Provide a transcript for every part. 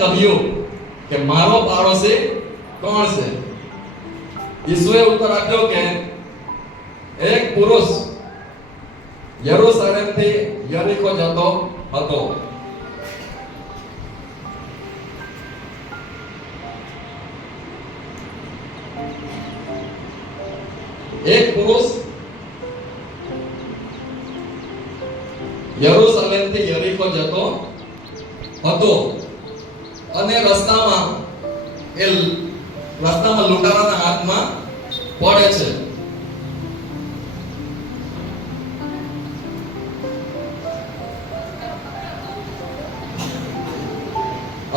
કહ્યું કે મારો પાડોશી કોણ છે? ઈસુએ ઉત્તર આપ્યો કે એક પુરુષ યરૂશલેમથી યરીકો જતો હતો. એક પુરુષ યરૂશલેમથી યરીકો જતો હતો અને રસ્તામાં લૂંટારાના હાથમાં પડે છે.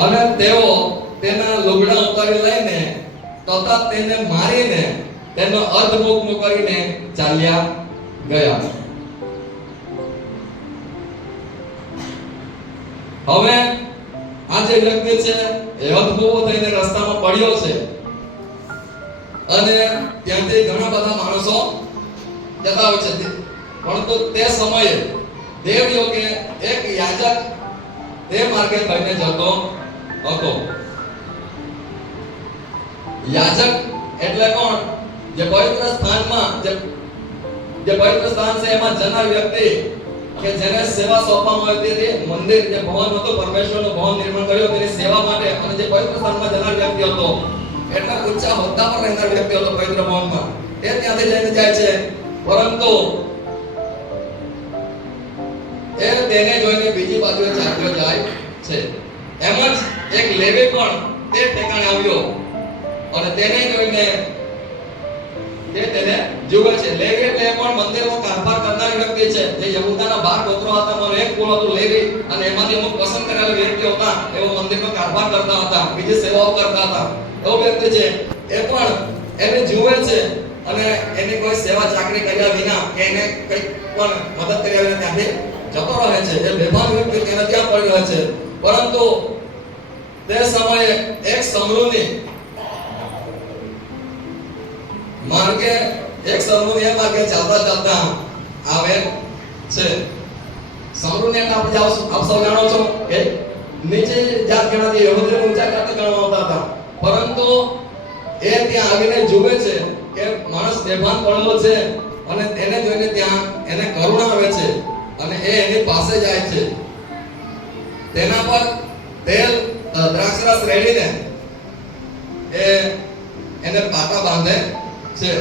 અને તેઓ તેના લુગડા ઉતારી લઈને તથા તેને મારીને તેનો અધમુખ કરીને ચાલ્યા ગયા. હવે આ જે વ્યક્તિ છે એ અધમુખો થઈને રસ્તામાં પડ્યો છે અને ત્યાંથી ઘણા બધા માણસો જતા હોય છે. પરંતુ તે સમયે દેવયોગે એક યાજક તે માર્ગે થઈને જતો હતો. યાજક એટલે કોણ? જે પવિત્ર સ્થાનમાં જે પવિત્ર સ્થાન છે એમાં જનાર વ્યક્તિ કે જેને સેવા સોંપવામાં આવી હતી. મંદિર જે ભવન હતું, પરમેશ્વરનું ભવન નિર્માણ કર્યું તેની સેવા માટે, અને જે પવિત્ર સ્થાનમાં જનાર વ્યક્તિ હતો એટલે ઊંચા હોદ્દા પર રહેનાર વ્યક્તિ હતો પવિત્ર ભવનમાં, એ ત્યાંથી જઈને જાય છે. પરંતુ એ તેને જોઈને બીજી બાજુએ ચાલ્યો જાય છે. એમ જ એક લેવી પણ તે ઠેકાણે આવ્યો અને તેને જોઈને તેને જુએ છે. લેવી એટલે પણ મંદિરનો કારભાર કરનાર વ્યક્તિ છે. જે યહૂદાના 12 ગોત્રો હતા, એમાં એક કુળ હતું લેવી, અને એમાંથી અમુક પસંદ કરેલા વ્યક્તિઓ હતા, એવો મંદિરનો કારભાર કરતા હતા, બીજી સેવાઓ કરતા હતા. એવો વ્યક્તિ છે. એ પણ એને જુએ છે અને એની કોઈ સેવા ચાકરી કર્યા વિના કે એને કંઈક પણ મદદ કર્યા વિના ત્યાંથી જતો રહે છે. એ બેભાન વ્યક્તિ તેને ત્યાં પડી રહે છે. પરંતુ તે સમયે એક સમરૂની માર્ગે એ માર્ગે ચાલતા આવે છે. સમરૂની એટલે આપણે આપ સૌ જાણો છો કે નીચે જાત ગણાતી યહૂદીઓને ઊંચા જાત ગણવામાં આવતા હતા. પરંતુ એ ત્યાં આવીને જુએ છે કે માણસ બેભાન પડેલો છે અને એને જોઈને ત્યાં એને કરુણા આવે છે અને એ એની પાસે જાય છે. તેના પર તેલ દ્રાક્ષરસ રેડીને એને પાટા બાંધે છે.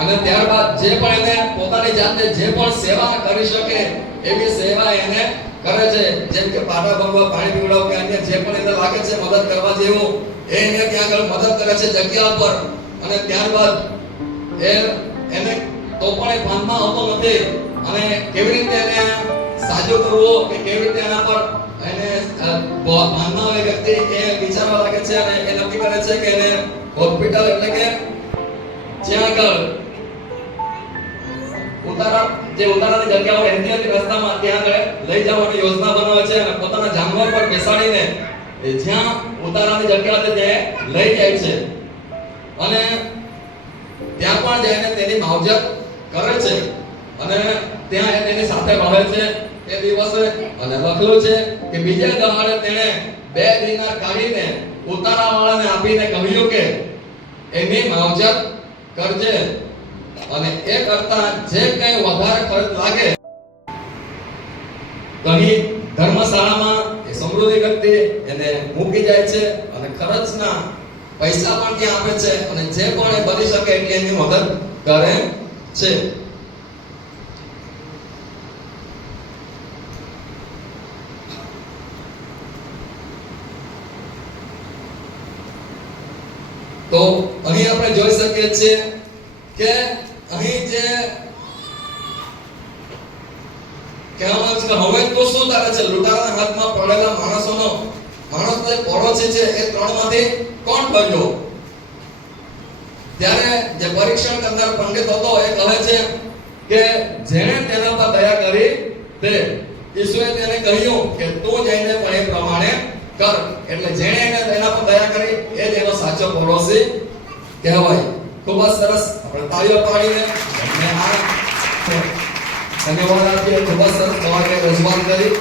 અને ત્યારબાદ જે પણ એને પોતાની જાતે જે પણ સેવા કરી શકે એવી સેવા એને કરે છે. જેમ કે પાટા બાંધવા, પાણી પીવડાવવા કે અન્ય જે પણ એને લાગે છે મદદ કરવા જેવું, એને ત્યાં આગળ મદદ કરે છે જગ્યા પર. અને ત્યારબાદ એને તો પણ એ ભાનમાં આવતો નથી અને કેવી રીતે એને સાજો કરવો કે કેવી રીતે એના પર એને ભાનમાં આવે વ્યક્તિ એ વિચારવા લાગે છે અને એ નક્કી કરે છે કે એને હોસ્પિટલ એટલે કે જ્યાં આગળ ઉતારાની જગ્યા હોય એની અંદર રસ્તામાં ત્યાં આગળ લઈ જવાની યોજના બનાવે છે અને પોતાના જાનવર પર બેસાડીને જ્યાં ઉતારાની જગ્યા છે ત્યાં લઈ જાય છે અને ત્યાં પણ જઈને તેની માવજત કરે છે અને ત્યાં તેની સાથે રહે છે તે દિવસે. અને લખેલું છે કે બીજા દહાડે તેણે 2 દિનાર કાઢીને ઉતારાવાળાને આપીને કહ્યું કે એની માવજત કરજે અને એ કરતા જે કંઈ વધારે ખર્ચ લાગે કहीं ધર્મશાળામાં એ સમૃદ્ધિ વ્યક્તિ એને મૂકી જાય છે અને ખર્ચના પૈસા પણ ત્યાં આપે છે અને જે પણ એ બની શકે એટલી એની મદદ કરે છે. તો અહીં આપણે જોઈ શકીએ છીએ કે અહીં જે કહેવામાં છે કે હવે તો શું થાય છે? લૂંટારાના હાથમાં પડેલા માણસનો જે પડોશી છે એ 3 માંથી કોણ બન્યો? ત્યારે જે પરીક્ષણ કરનાર પંડિત હતો એ કહે છે કે જેણે તેના પર દયા કરી તે ઈશ્વરે તેને કહ્યું કે તું જઈને પણ એ પ્રમાણે કર. એટલે જેણે એના પર દયા કરી એ જ એનો સાચો પડોશી કહેવાય. ખૂબ જ સરસ, આપણે તાળીઓ પાડીને ધન્યવાદ આપીએ. ખૂબ જ સરસ તમારે રજૂઆત કરી.